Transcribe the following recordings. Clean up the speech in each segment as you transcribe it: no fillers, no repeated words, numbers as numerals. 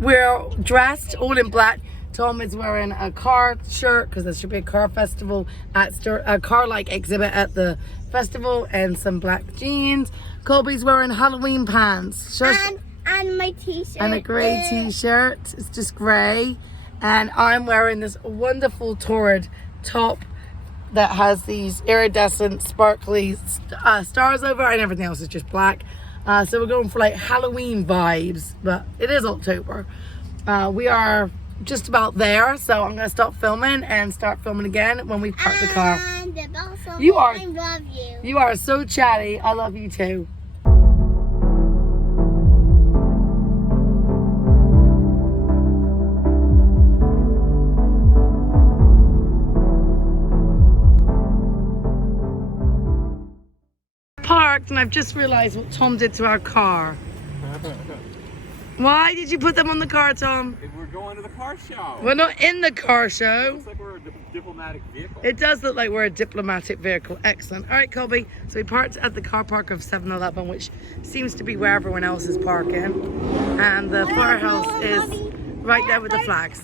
we're dressed all in black. Tom is wearing a car shirt because there should be a car festival at a car-like exhibit at the festival, and some black jeans. Colby's wearing Halloween pants. And my t-shirt. And a grey t-shirt. It's just grey. And I'm wearing this wonderful Torrid top that has these iridescent, sparkly stars over it, and everything else is just black. So we're going for like Halloween vibes, but it is October. We are just about there, so I'm gonna stop filming and start filming again when we park the car. And also, You are- I love you. You are so chatty. I love you too. Parked, and I've just realized what Tom did to our car. Why did you put them on the car, Tom? We're going to the car show. We're not in the car show. Looks like we're a diplomatic vehicle. It does look like we're a diplomatic vehicle. Excellent. All right, Colby. So we parked at the car park of 7-Eleven, which seems to be where everyone else is parking. And the firehouse is right there with the flags.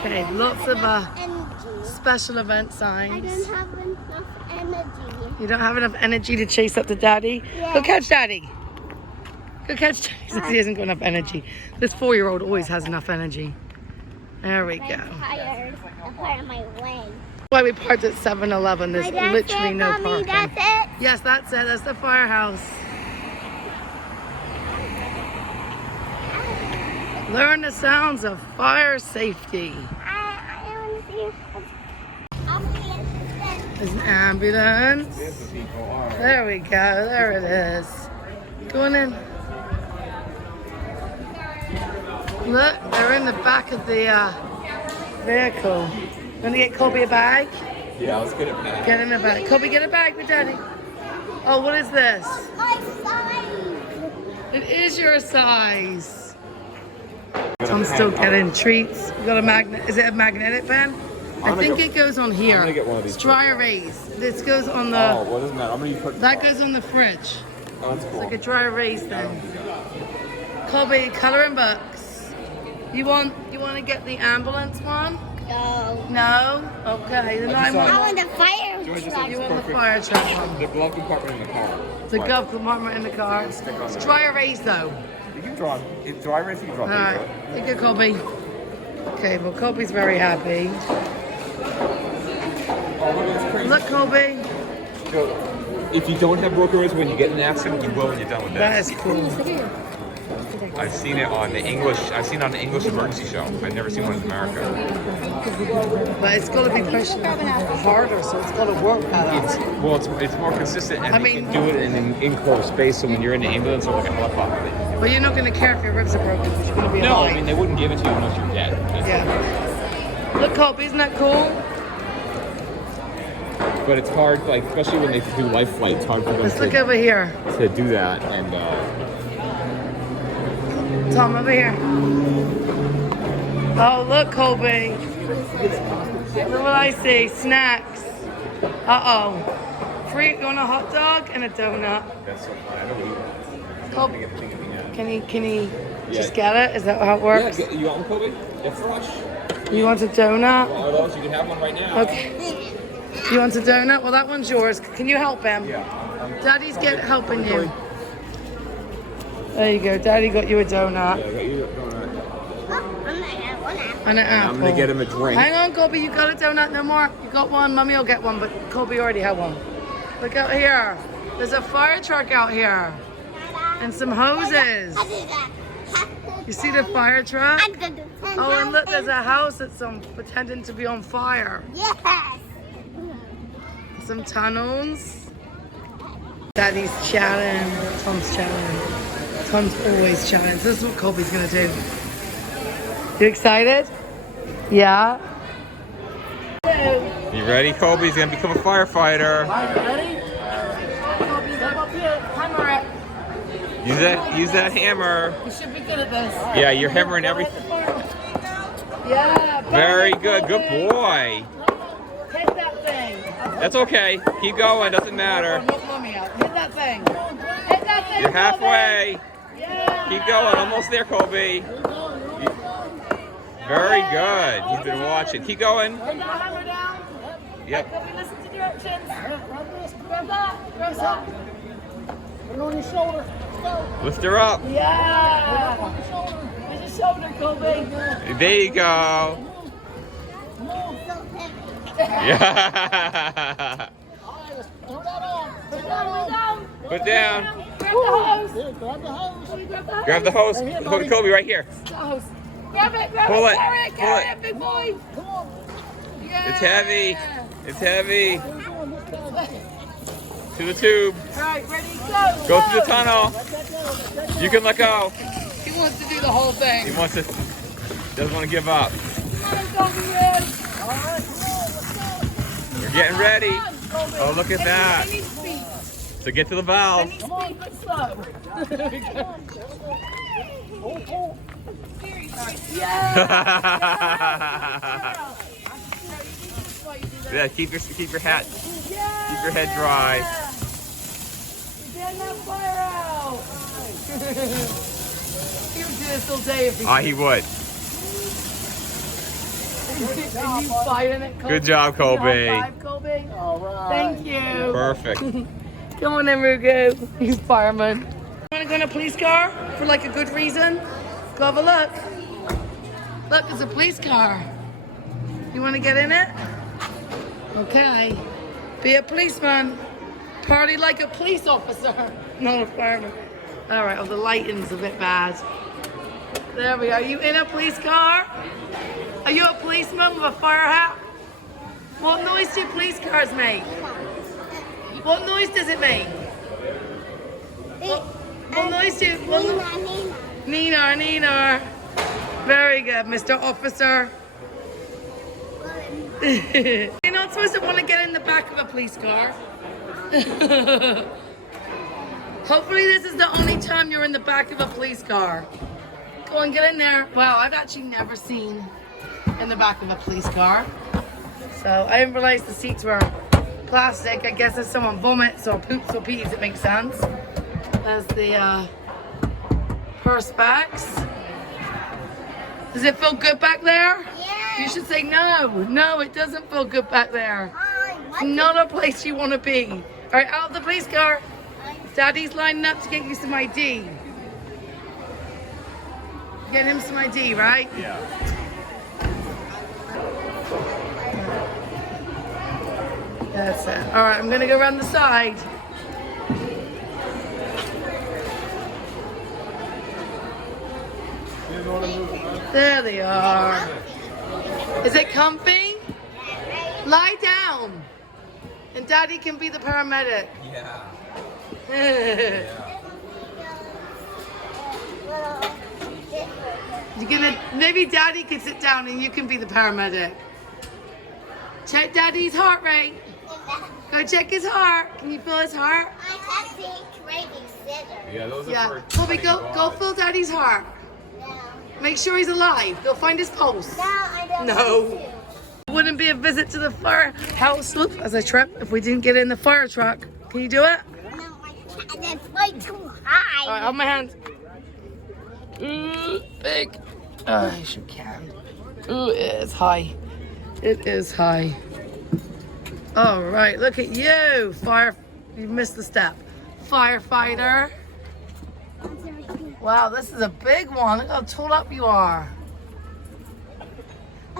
Okay, lots of Energy. special event I signs. don't have enough energy. You don't have enough energy to chase up to Daddy? Yeah. Go catch Daddy. Go catch Daddy. He hasn't got enough energy. This 4-year-old always has enough energy. There we go. I'm tired. I'm part of my leg. Why we parked at 7-Eleven. There's literally no parking. That's it. Yes, that's it. That's the firehouse. Learn the sounds of fire safety. I want to see. There's an ambulance. There we go. There it is. Going in. Look, they're in the back of the vehicle. Gonna get Colby a bag? Yeah, let's get it back. Get him a bag. Colby, get a bag for Daddy. Oh, what is this? My size. It is your size. Tom's still getting treats. We got a magnet. Is it a magnetic pen? I think it goes on here. I'm gonna get one of these. It's dry erase. This goes on the. Oh, what doesn't matter. I'm gonna put That goes on the fridge. Oh, that's cool. Like a dry erase thing. Colby, coloring books. You want to get the ambulance one? No. No? Okay. The I 911. I want the fire George, just truck. You want the fire truck one? The glove compartment in the car. The glove compartment in the car. It's dry erase though. You can draw. It's dry erase. You can draw. Alright. Thank you, Colby. Okay, well, Colby's very happy. Oh, look, it's crazy. Look, Colby. So, if you don't have broken ribs when you get in an accident, you will when you're done with That this. is cool. I've seen it on the English. I've seen it on the English emergency show. I've never seen one in America. But it's got to be pushed harder, so it's got to work better. It's more consistent, and I you mean- can do it in an enclosed space. So when you're in the ambulance or like a helicopter. But you're not going to care if your ribs are broken because you're going to be No, alive. I mean they wouldn't give it to you unless you're dead. That's Yeah. Look, Colby, isn't that cool? But it's hard, like especially when they do life flight. It's hard for them Let's look over here. to do that, and Tom, over here. Oh, look, Colby. Look what I see. Snacks. Uh-oh. Free, you want a hot dog and a donut? that's so fun. I know what you Colby, want. can he just get it? Is that how it works? Yeah, you want one, Kobe? They're fresh. You want a donut? One of those, you can have one right now. Okay. You want a donut? Well, that one's yours. Can you help him? Yeah. Daddy's helping you. There you go. Daddy got you a donut Yeah, I got you a donut. I'm not gonna want to. and an apple. I'm gonna get him a drink. Hang on, Colby. You got a donut? No more. You got one. Mummy will get one, but Colby already had one. Look out here. There's a fire truck out here and some hoses. You see the fire truck? Oh, and look, there's a house that's pretending to be on fire. Yes. Some tunnels. Daddy's chatting. Tom's chatting. Tom's always chatting. This is what Colby's gonna do. You excited? Yeah. You ready, Kobe? He's gonna become a firefighter. Ready? Colby, come up here. Hammer it. Use that hammer. You should be good at this. Yeah, you're hammering everything. Yeah. Very good. Good boy. Hit that thing. That's okay. Keep going. Doesn't matter. Look Mommy out. Hit that thing. Hit that thing. You're halfway. Yeah. Keep going. Almost there, Colby. Very good. He's been watching. Keep going. Bring the hammer down. Yep. Colby, listen to directions. Grab that. Grab that. Put it on your shoulder. Lift her up. Yeah. Where's your shoulder, Colby? There you go. Yeah. All right, let's throw that on. Put it down. Put down. Grab the hose. Here, grab the hose. Colby, grab the hose. Grab the hose. Right here, buddy. Colby, right here. The hose. Grab it, grab Pull it. it, Carry it, pull carry it. it, big boy. Come on. Yeah. It's heavy. It's heavy. What are you doing this time? To the tube. All right, ready, go. Go through the tunnel. Let that go. Let that go. You can let go. He wants to do the whole thing. He wants to. Doesn't want to give up. Come on, Colby, Red. All right, come on. Let's go. We're getting ready. Come on, Colby. Oh, look at I that. need speed. So get to the I valve. need speed, but slow. Pull, pull. Yeah. Yeah, keep your hat. Keep your head dry. Get that fire out. He would do this all day if he Ah, he would. Are you fighting it, Colby? Good job, Colby. High five, Colby. All right. Thank you. Perfect. Come on then, Rugo. You fireman. You want to go in a police car for like a good reason? Go have a look. Look, it's a police car. You want to get in it? Okay. Be a policeman. Party like a police officer, not a fireman. All right, oh, the lighting's a bit bad. There we are. Are you in a police car? Are you a policeman with a fire hat? What noise do police cars make? What noise does it make? What noise do Nina, Nina. Very good, Mr. Officer. You're not supposed to want to get in the back of a police car. Hopefully this is the only time you're in the back of a police car. Go and get in there. Wow, I've actually never seen in the back of a police car. So I didn't realize the seats were plastic. I guess if someone vomits or poops or pees, it makes sense. There's the perspex. Does it feel good back there? Yeah. You should say no. No, it doesn't feel good back there. It's not a place you want to be. All right, out of the police car. Daddy's lining up to get you some ID. Get him some ID, right? Yeah. That's it. All right, I'm gonna go around the side. There they are. Is it comfy? Lie down. And Daddy can be the paramedic. Yeah. You're gonna, maybe Daddy can sit down and you can be the paramedic. Check Daddy's heart rate. Go check his heart. Can you feel his heart? I have big trading scissors. Yeah, those are Yeah. for Colby, go cutting feel Daddy's heart. No. Make sure he's alive. Go find his pulse. No, I don't No. want to. Wouldn't be a visit to the firehouse. Look, as I trip, if we didn't get in the fire truck. Can you do it? No, that's way too All right, high. on my hand. Ooh, big. I sure can. Ooh, it is high. It is high. All right, look at you. You missed the step. Firefighter. Wow, this is a big one. Look how tall up you are.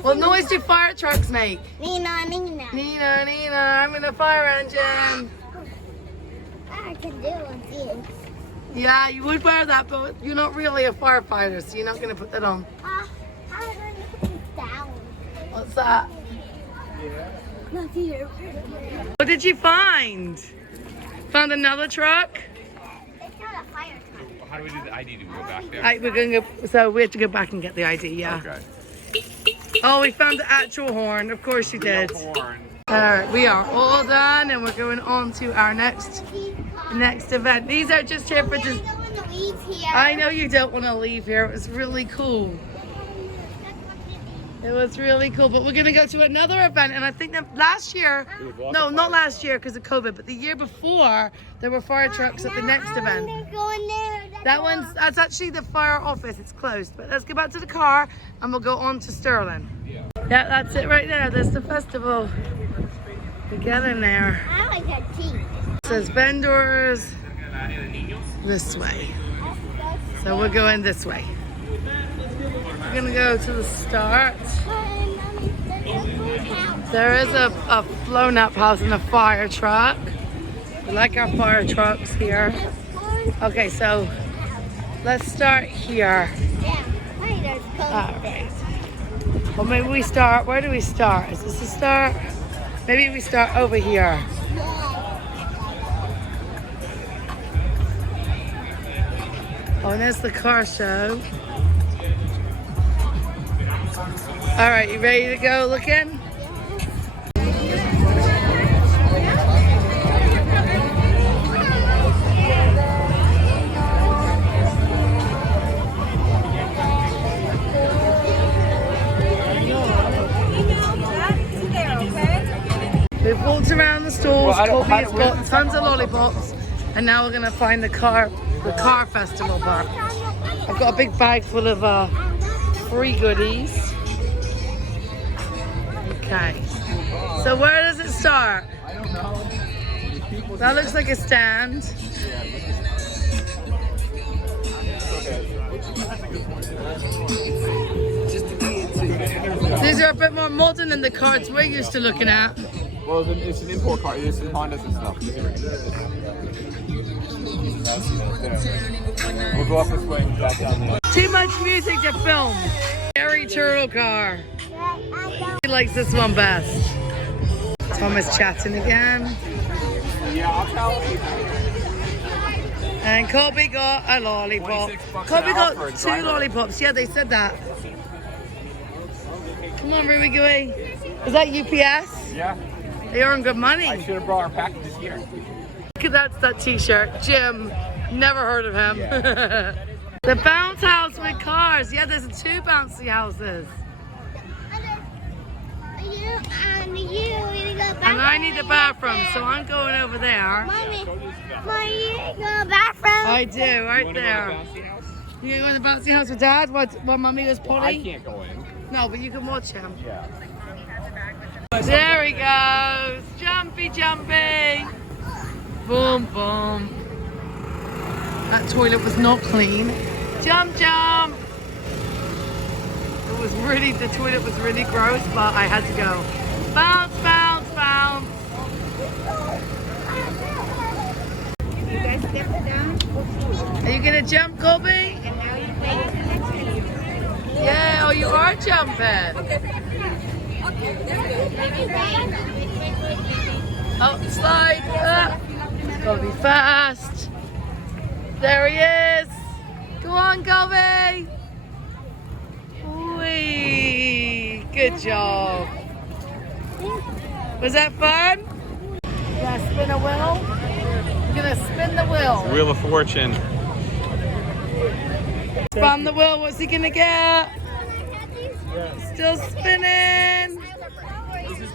What noise do fire trucks make? Nina, Nina. Nina, Nina, I'm in a fire engine. I can do this. Yeah, you would wear that, but you're not really a firefighter, so you're not going to put that on. How do I put this down? What's that? Not here. What did you find? Found another truck? It's not a fire truck. How do we do the ID? Do we go back there? We're going to go, so we have to go back and get the ID, yeah. Okay. Oh, we found the actual horn. Of course you did. Horn. All right, we are all done, and we're going on to our next event. These are just here for just. Go in the weeds here. I know you don't want to leave here. It was really cool. It was really cool, but we're gonna go to another event, and I think that last year, no, not last year because of COVID, but the year before, there were fire trucks at the next I event. want to go in there. That's actually the fire office. It's closed. But let's get back to the car and we'll go on to Sterling. Yeah, that's it right there. There's the festival. We get in there. I like that tea. It says vendors this way. So we're going this way. We're gonna go to the start. There is a blown up house and a fire truck. We like our fire trucks here. Okay, so let's start here. All right. Well, maybe we start. Where do we start? Is this the start? Maybe we start over here. Oh, and there's the car show. All right, you ready to go looking? We've walked around the stores. Colby's got tons of lollipops, and now we're gonna find the car festival part. I've got a big bag full of free goodies. Okay, so where does it start? I don't know. That looks like a stand. These are a bit more modern than the cards we're used to looking at. Well, it's an import car. It's in Hondas and stuff. We'll go up this way and back down there. Too much music to film. Harry Turtle car. He likes this one best. Thomas chatting again. Yeah, I'll tell you. And Colby got a lollipop. Colby got 2 lollipops. Yeah, they said that. Come on, Ruby Gooey. Is that UPS? Yeah. They earn good money. I should have brought our packages here. Look at that t-shirt. Jim, never heard of him. Yeah. The bounce house with cars. Yeah, there's 2 bouncy houses. And I need a bathroom, so I'm going over there. Mommy, you need to go to the bathroom. I do, right there. You go in the bouncy house with Dad? What Mommy was I Polly? can't go in. No, but you can watch him. Yeah. There he goes. Jumpy, jumpy. Boom, boom. That toilet was not clean. Jump, jump. It was really, the toilet was really gross, but I had to go. Bounce, bounce, bounce. Are you gonna jump, Colby? Yeah, oh, you are jumping. Oh, slide. Gotta be fast. There he is. Go on, Colby. Whee. Good job. Was that fun? You gonna spin a wheel? You're gonna spin the wheel. Wheel of Fortune. Spin the wheel. What's he gonna get? Still spinning.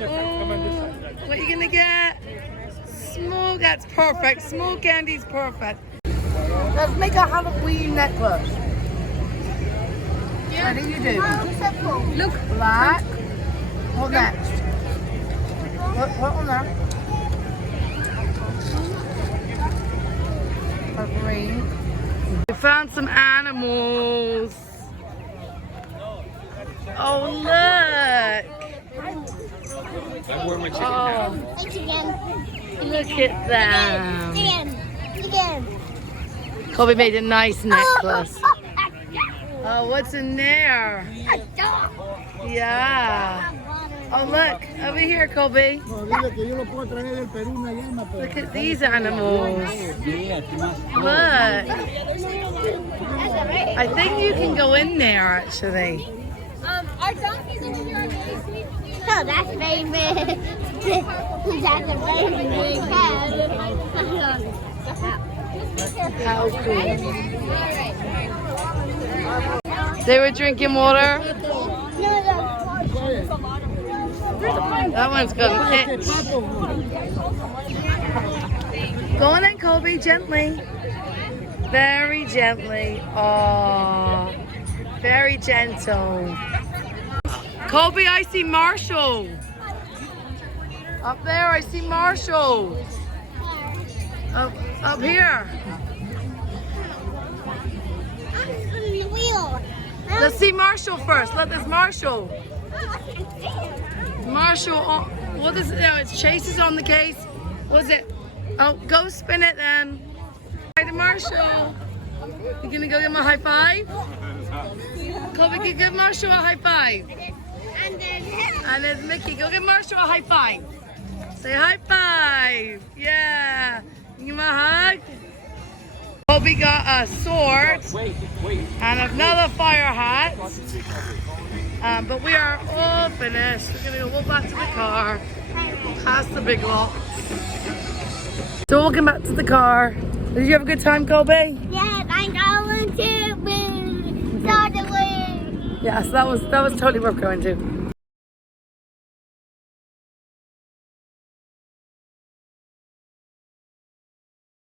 Oh, what are you gonna get? Small. That's perfect. Small candy's perfect. Let's make a Halloween necklace. What do you do? Look, black. What next? What on there? Green. We found some animals. Oh, look. I wore my chicken Oh, Again. look at them. Again. Colby made a nice necklace. Oh, what's in there? Yeah. Oh, look. Over here, Colby. Look at these animals. Look. I think you can go in there, actually. Our donkeys over here are really sweet. Oh, that's very big. That's a very big head. How cool. They were drinking water. That one's got an itch. Go on in, Colby, gently. Very gently. Oh, very gentle. Colby, I see Marshall. Up there, I see Marshall. Up here. Let's see Marshall first. Look, there's Marshall. Marshall, oh, what is it? No, it's Chase is on the case. What is it? Oh, go spin it then. Hi to Marshall. You gonna go give him a high five? Colby, can you give Marshall a high five? And there's Mickey. Go give Marshall a high five. Say high five. Yeah. Give him a hug. Colby got a sword and another fire hat. But we are all finished. We're gonna go walk back to the car, past the big lot. So walking back to the car. Did you have a good time, Colby? Yes, I'm going to Boo. Yes, that was totally worth going to.